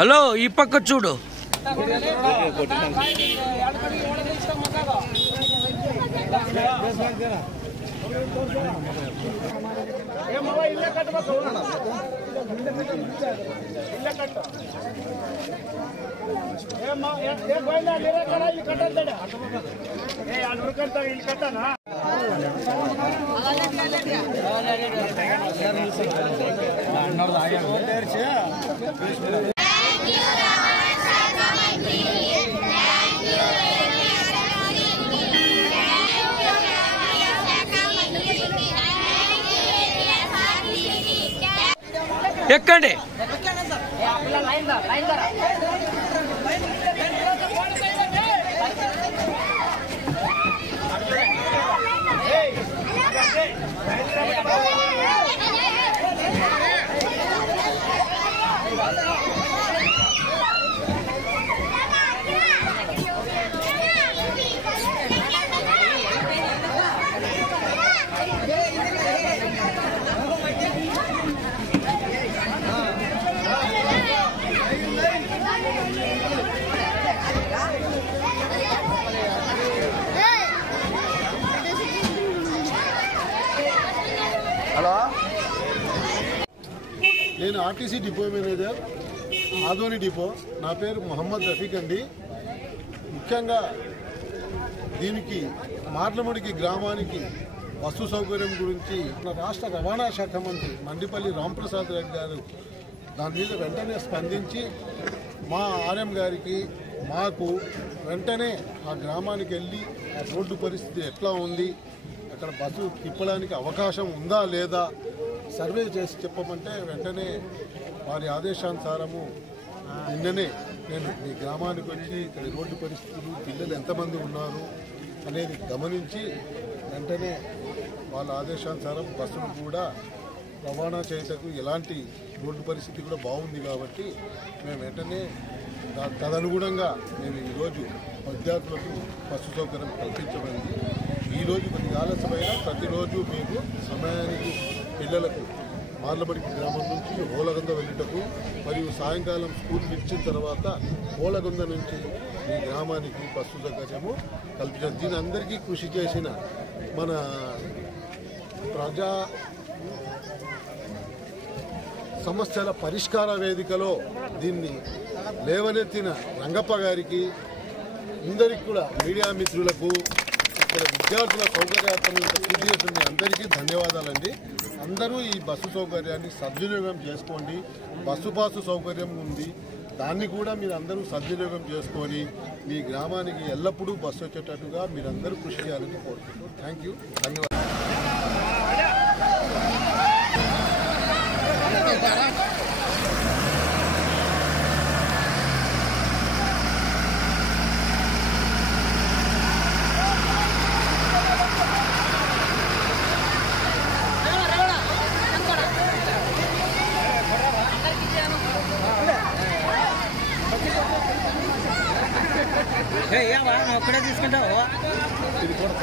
Hello ఈ పక్క చూడు. ఎక్కండి. నేను RTC depot manager, Adoni depot. నా పేరు మొహమ్మద్ రఫీక్ అండి. ముఖ్యంగా దీనికి మార్లముడికి గ్రామానికి బస్సు సౌకర్యం గురించి మన రాష్ట్ర రవాణా శాఖ మంత్రి మండిపల్లి రాంప్రసాద్ రెడ్డి గారు దాని మీద వెంటనే స్పందించి మా ఆర్ఎం గారికి మాకు వెంటనే ఆ గ్రామానికి వెళ్ళి ఆ రోడ్డు పరిస్థితి ఎట్లా ఉంది, అక్కడ బస్సు తిప్పడానికి అవకాశం ఉందా లేదా సర్వే చేసి చెప్పమంటే వెంటనే వారి ఆదేశానుసారము నిన్ననే నేను మీ గ్రామానికి వచ్చి ఇక్కడ రోడ్డు పరిస్థితులు, పిల్లలు ఎంతమంది ఉన్నారు అనేది గమనించి వెంటనే వాళ్ళ ఆదేశానుసారం బస్సును కూడా రవాణా చేయటకు ఎలాంటి రోడ్డు పరిస్థితి కూడా బాగుంది కాబట్టి మేము వెంటనే తదనుగుణంగా మేము ఈరోజు విద్యార్థులకు బస్సు సౌకర్యం కల్పించబడింది. ఈరోజు కొద్ది ఆలస్యమైన ప్రతిరోజు మీకు సమయానికి పిల్లలకు మార్లబడికి గ్రామం నుంచి హోలగొంద వెళ్ళుటకు మరియు సాయంకాలం స్కూల్ ఇచ్చిన తర్వాత హోలగొంద నుంచి మీ గ్రామానికి బస్సు సౌకర్యము కల్పించారు. దీని అందరికీ కృషి చేసిన మన ప్రజా సమస్యల పరిష్కార వేదికలో దీన్ని లేవనెత్తిన రంగప్ప గారికి, అందరికీ కూడా మీడియా మిత్రులకు, ఇక్కడ విద్యార్థుల సౌకర్యార్థం కృషి చేస్తున్న అందరికీ ధన్యవాదాలండి. అందరూ ఈ బస్సు సౌకర్యాన్ని సద్వినియోగం చేసుకోండి. బస్సు పాసు సౌకర్యం ఉంది, దాన్ని కూడా మీరు అందరూ సద్వినియోగం చేసుకొని మీ గ్రామానికి ఎల్లప్పుడూ బస్సు వచ్చేటట్టుగా మీరందరూ కృషి చేయాలని కోరుకుంటున్నాను. థ్యాంక్ యూ, ధన్యవాదాలు. ఒక్కడే తీసుకుంటావు. ఇది కూడా